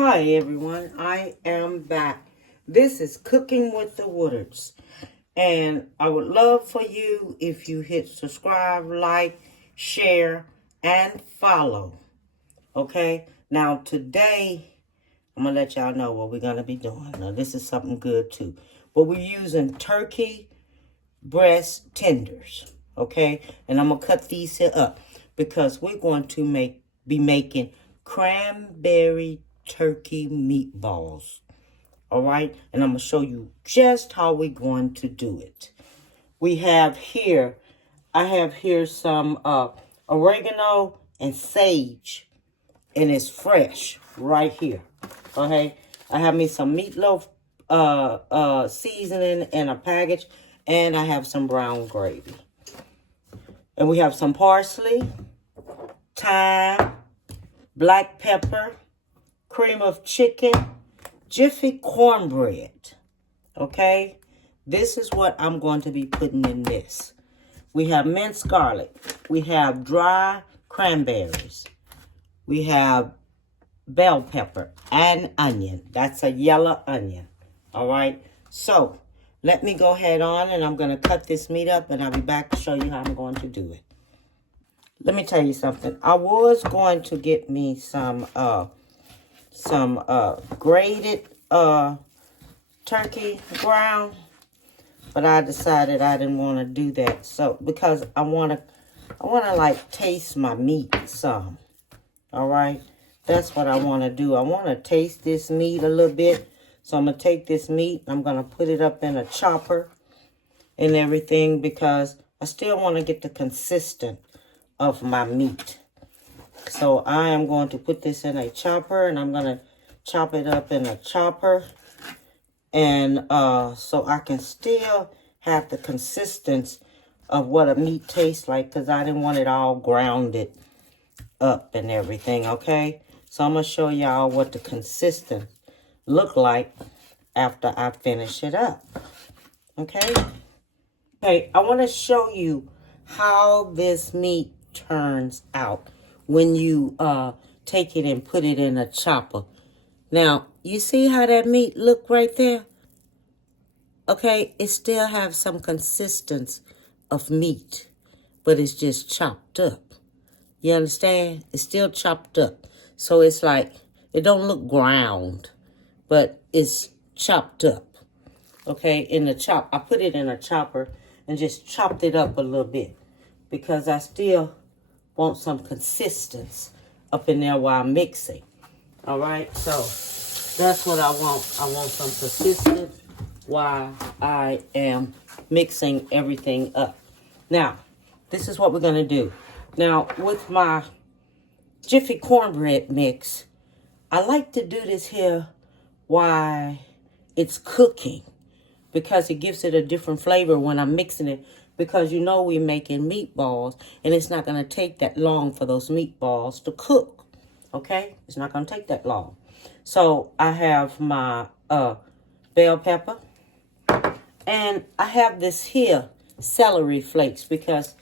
Hi everyone, I am back. This is Cooking with the Woodards. And I would love for you if you hit subscribe, like, share, and follow. Okay? Now today, I'm going to let y'all know what we're going to be doing. Now this is something good too. But we're using turkey breast tenders. Okay? And I'm going to cut these here up because we're going to be making cranberry turkey meatballs. All right, and I'm gonna show you just how we're going to do it. I have here some oregano and sage, and it's fresh right here. Okay, I have me some meatloaf seasoning in a package, and I have some brown gravy. And we have some parsley, thyme, black pepper, cream of chicken, Jiffy cornbread. Okay, this is what I'm going to be putting in this. We have minced garlic. We have dry cranberries. We have bell pepper and onion. That's a yellow onion. All right, so let me go ahead on and I'm going to cut this meat up and I'll be back to show you how I'm going to do it. Let me tell you something. I was going to get me some grated turkey ground, but I decided I didn't want to do that. So because I want to like taste my meat some. All right, that's what I want to do. I want to taste this meat a little bit. So I'm gonna take this meat, I'm gonna put it up in a chopper and everything because I still want to get the consistent of my meat. So I am going to put this in a chopper and I'm going to chop it up in a chopper. And so I can still have the consistency of what a meat tastes like because I didn't want it all grounded up and everything, okay? So I'm going to show y'all what the consistent look like after I finish it up, okay? Okay, I want to show you how this meat turns out when you take it and put it in a chopper. Now, you see how that meat look right there? Okay, it still have some consistency of meat, but it's just chopped up. You understand? It's still chopped up. So it's like, it don't look ground, but it's chopped up. Okay, I put it in a chopper and just chopped it up a little bit because I still want some consistency up in there while I'm mixing. All right, so that's what I want. I want some consistency while I am mixing everything up. Now, this is what we're going to do. Now, with my Jiffy cornbread mix, I like to do this here while it's cooking because it gives it a different flavor when I'm mixing it. Because you know we're making meatballs, and it's not going to take that long for those meatballs to cook, okay? It's not going to take that long. So I have my bell pepper, and I have this here celery flakes because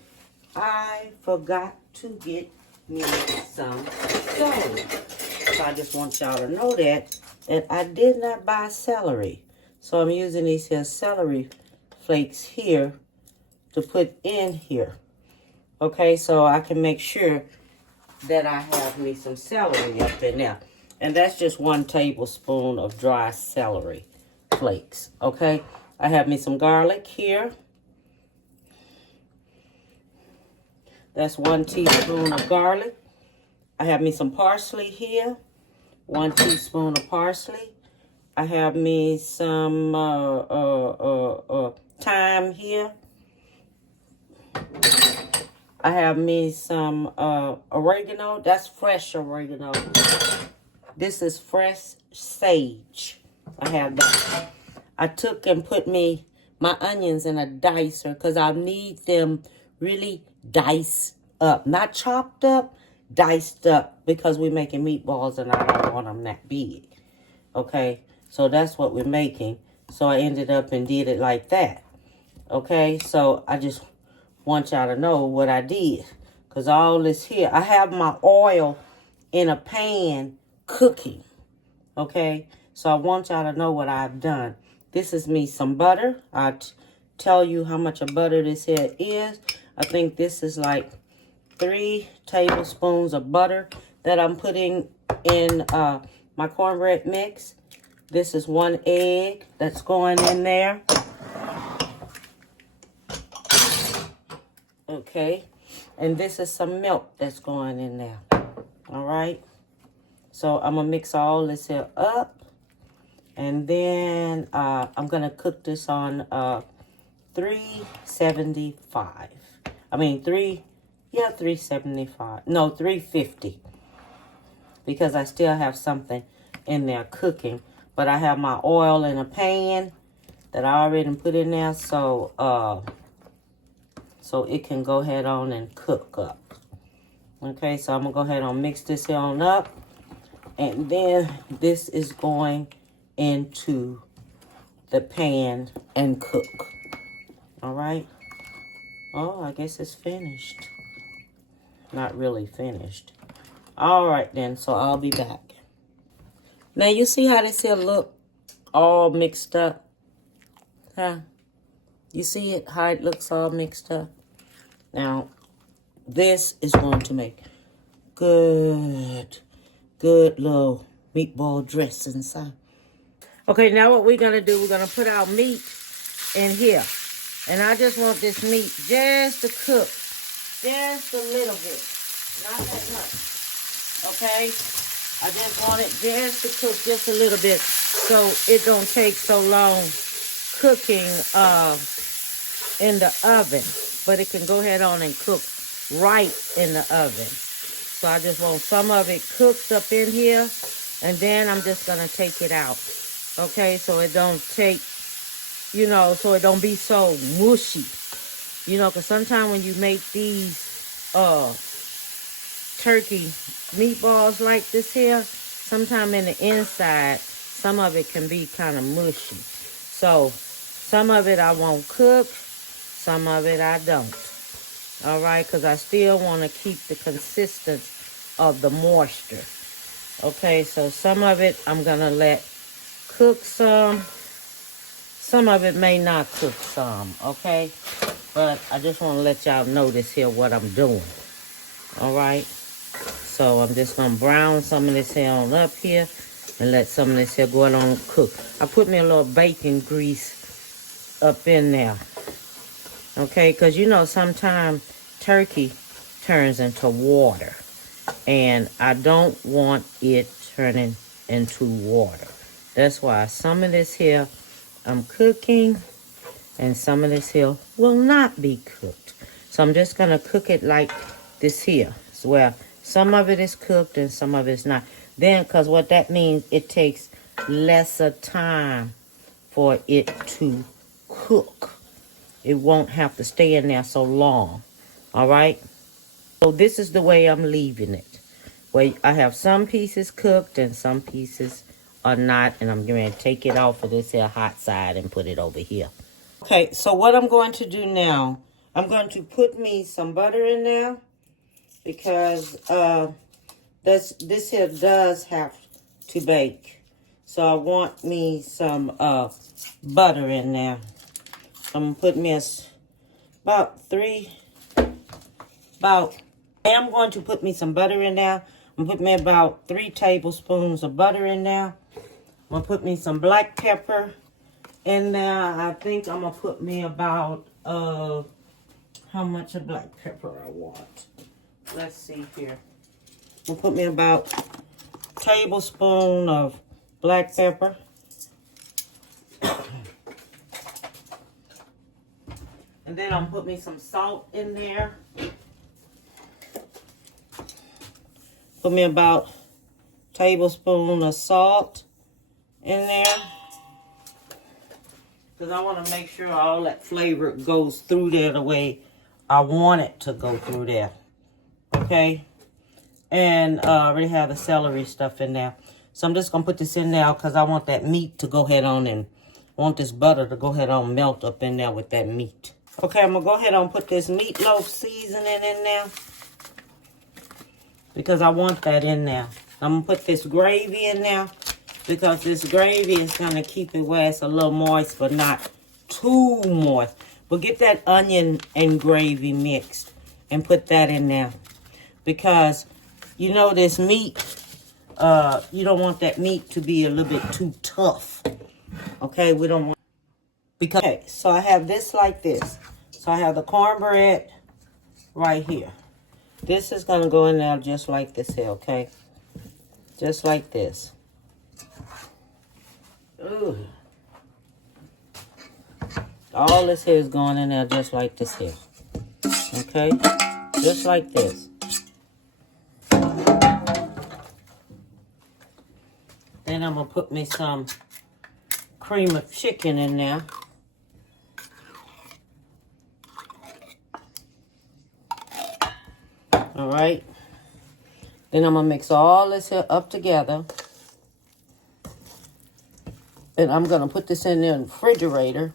I forgot to get me some celery. So I just want y'all to know that I did not buy celery. So I'm using these here celery flakes here to put in here. Okay, so I can make sure that I have me some celery up in there. And that's just 1 tablespoon of dry celery flakes. Okay, I have me some garlic here. That's 1 teaspoon of garlic. I have me some parsley here. 1 teaspoon of parsley. I have me some thyme here. I have me some oregano. That's fresh oregano. This is fresh sage. I have that. I took and put my onions in a dicer because I need them really diced up. Not chopped up, diced up because we're making meatballs and I don't want them that big. Okay, so that's what we're making. So I ended up and did it like that. Okay, so I just want y'all to know what I did. Because all this here, I have my oil in a pan cooking. Okay, so I want y'all to know what I've done. This is me some butter. I'll tell you how much of butter this here is. I think this is like 3 tablespoons of butter that I'm putting in my cornbread mix. This is 1 egg that's going in there. Okay, and this is some milk that's going in there. All right, so I'm gonna mix all this here up, and then I'm gonna cook this on 375. I mean 375. No, 350, because I still have something in there cooking. But I have my oil in a pan that I already put in there, so it can go ahead on and cook up. Okay, so I'm gonna go ahead and mix this here on up, and then this is going into the pan and cook. All right. Oh, I guess it's finished. Not really finished. All right then, so I'll be back. Now you see how this here look all mixed up? Huh? You see it, how it looks all mixed up? Now, this is going to make good little meatball dress inside. Okay, now what we're gonna do, we're gonna put our meat in here. And I just want this meat just to cook just a little bit, not that much, okay? I just want it just to cook just a little bit so it don't take so long cooking in the oven, but it can go ahead on and cook right in the oven. So I just want some of it cooked up in here, and then I'm just gonna take it out, okay? So it don't take, you know, so it don't be so mushy, you know, because sometimes when you make these turkey meatballs like this here, sometimes in the inside, some of it can be kind of mushy. So some of it I won't cook, some of it I don't. All right, because I still want to keep the consistency of the moisture. Okay, so some of it I'm going to let cook some. Some of it may not cook some, okay? But I just want to let y'all notice here what I'm doing. All right? So I'm just going to brown some of this here on up here and let some of this here go on and cook. I put me a little bacon grease up in there. Okay? Because, you know, sometimes turkey turns into water. And I don't want it turning into water. That's why some of this here I'm cooking, and some of this here will not be cooked. So I'm just going to cook it like this here. So where some of it is cooked and some of it's not. Then, because what that means, it takes lesser time for it to cook. It won't have to stay in there so long. All right? So this is the way I'm leaving it. Where I have some pieces cooked and some pieces are not, and I'm going to take it off of this here hot side and put it over here. Okay, so what I'm going to do now, I'm going to put me some butter in there, because this here does have to bake. So I want me some butter in there. I'm going to put me I am going to put me some butter in there. I'm going to put me about 3 tablespoons of butter in there. I'm going to put me some black pepper in there. I think I'm going to put me about, how much of black pepper I want. Let's see here. I'm going to put me about a tablespoon of black pepper. And then I'm going to put me some salt in there. Put me about a tablespoon of salt in there, because I want to make sure all that flavor goes through there the way I want it to go through there. Okay? And I already have the celery stuff in there. So I'm just going to put this in there because I want that meat to go ahead on, and I want this butter to go ahead on melt up in there with that meat. Okay, I'm going to go ahead and put this meatloaf seasoning in there, because I want that in there. I'm going to put this gravy in there. because this gravy is going to keep it where it's a little moist, but not too moist. But get that onion and gravy mixed and put that in there. Because, you know, this meat, you don't want that meat to be a little bit too tough. Okay, we don't want... Because, okay, so I have this like this. So I have the cornbread right here. This is going to go in there just like this here, okay? Just like this. Ooh. All this here is going in there just like this here. Okay? Just like this. Then I'm going to put me some cream of chicken in there. All right. Then I'm going to mix all this here up together. And I'm going to put this in the refrigerator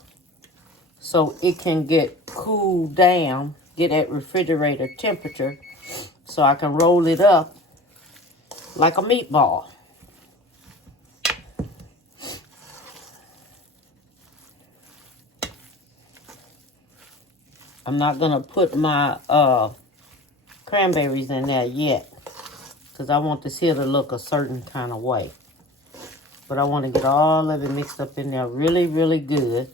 so it can get cooled down, get at refrigerator temperature, so I can roll it up like a meatball. I'm not going to put my cranberries in there yet, because I want this here to look a certain kind of way. But I want to get all of it mixed up in there really, really good,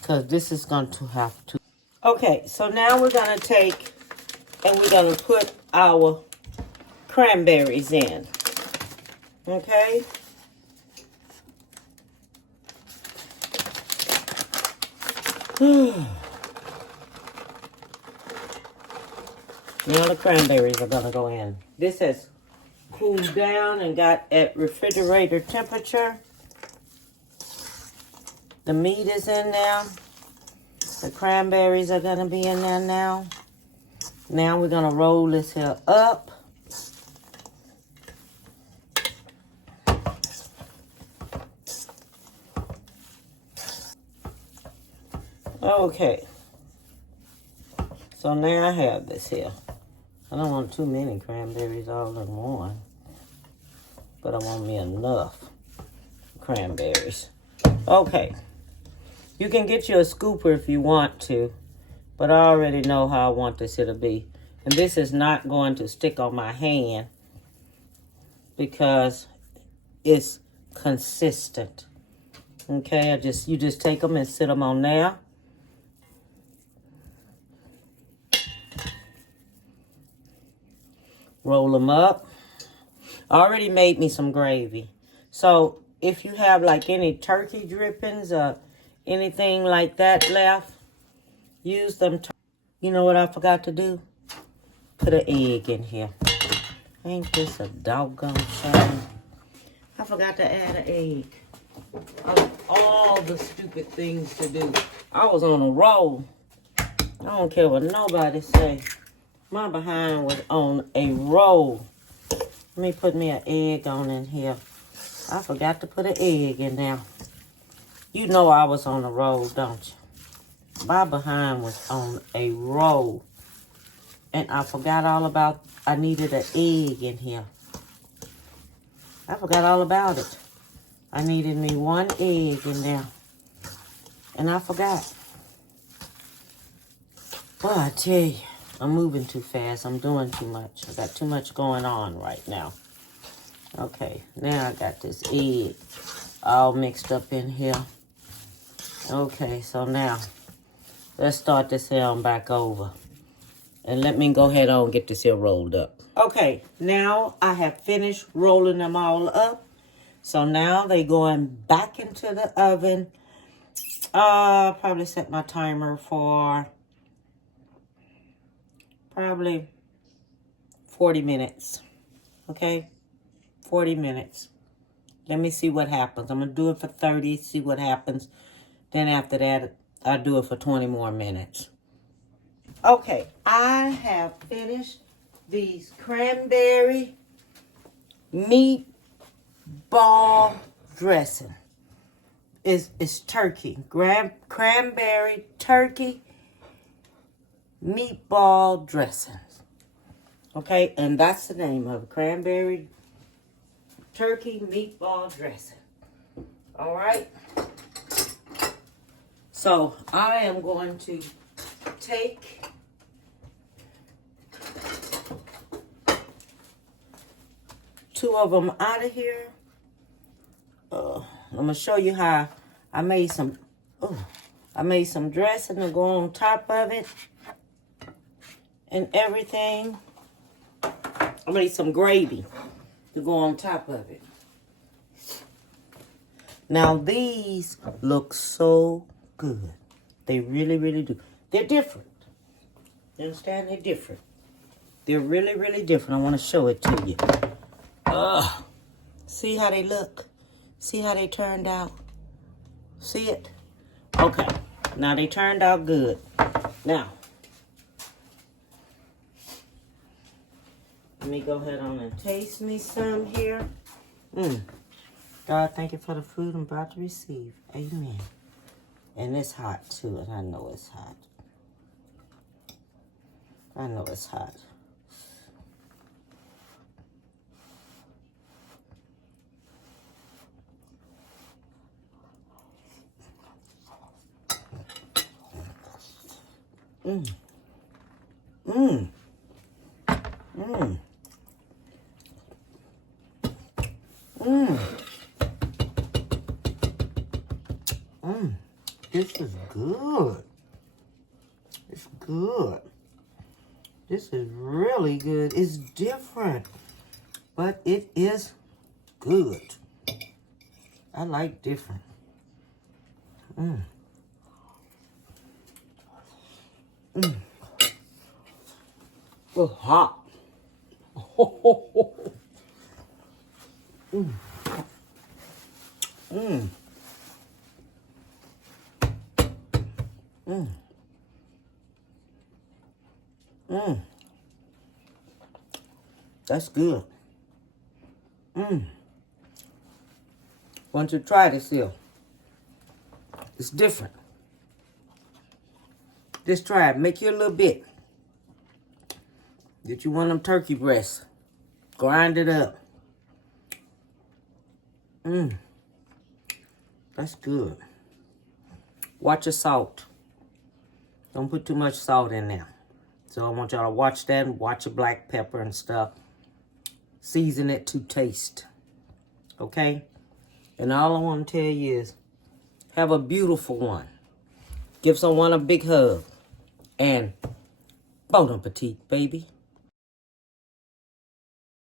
because this is going to have to. Okay, so now we're going to take and we're going to put our cranberries in. Okay? Now the cranberries are going to go in. This has cooled down and got at refrigerator temperature. The meat is in there. The cranberries are going to be in there now. Now we're going to roll this here up. Okay. So now I have this here. I don't want too many cranberries all in one, but I want me enough cranberries. Okay. You can get you a scooper if you want to, but I already know how I want this here to be. And this is not going to stick on my hand because it's consistent. Okay, you just take them and sit them on there. Roll them up. I already made me some gravy. So if you have like any turkey drippings or anything like that left, use them. You know what I forgot to do? Put an egg in here. Ain't this a doggone shame? I forgot to add an egg. Of all the stupid things to do. I was on a roll. I don't care what nobody say. My behind was on a roll. Let me put me an egg on in here. I forgot to put an egg in there. You know I was on a roll, don't you? My behind was on a roll. And I forgot all about, I needed an egg in here. I forgot all about it. I needed me one egg in there. And I forgot. Boy, I tell you, I'm moving too fast. I'm doing too much. I got too much going on right now. Okay, now I got this egg all mixed up in here. Okay, so now let's start this here on back over. And let me go ahead and get this here rolled up. Okay, now I have finished rolling them all up. So now they're going back into the oven. Probably set my timer for probably 40 minutes. Okay, 40 minutes. Let me see what happens. I'm going to do it for 30, see what happens. Then after that, I'll do it for 20 more minutes. Okay, I have finished these cranberry meatball dressing. It's turkey. Cranberry turkey meatball dressing. Okay, and that's the name of it. Cranberry turkey meatball dressing. All right. So I am going to take two of them out of here. I'm gonna show you how I made some. I made some dressing to go on top of it and everything. I made some gravy to go on top of it. Now these look so good. They really, really do. They're different. You understand? They're different. They're really, really different. I want to show it to you. See how they look? See how they turned out? See it? Okay. Now they turned out good. Now, let me go ahead on and taste me some here. God, thank you for the food I'm about to receive. Amen. And it's hot too, and I know it's hot. I know it's hot. This is good. It's good. This is really good. It's different, but it is good. I like different. It's hot. That's good. Want you to try this here. It's different. Just try it. Make you a little bit. Get you one of them turkey breasts. Grind it up. That's good. Watch your salt. Don't put too much salt in there. So I want y'all to watch that and watch your black pepper and stuff. Season it to taste. Okay? And all I want to tell you is, have a beautiful one. Give someone a big hug. And bon appetit, baby.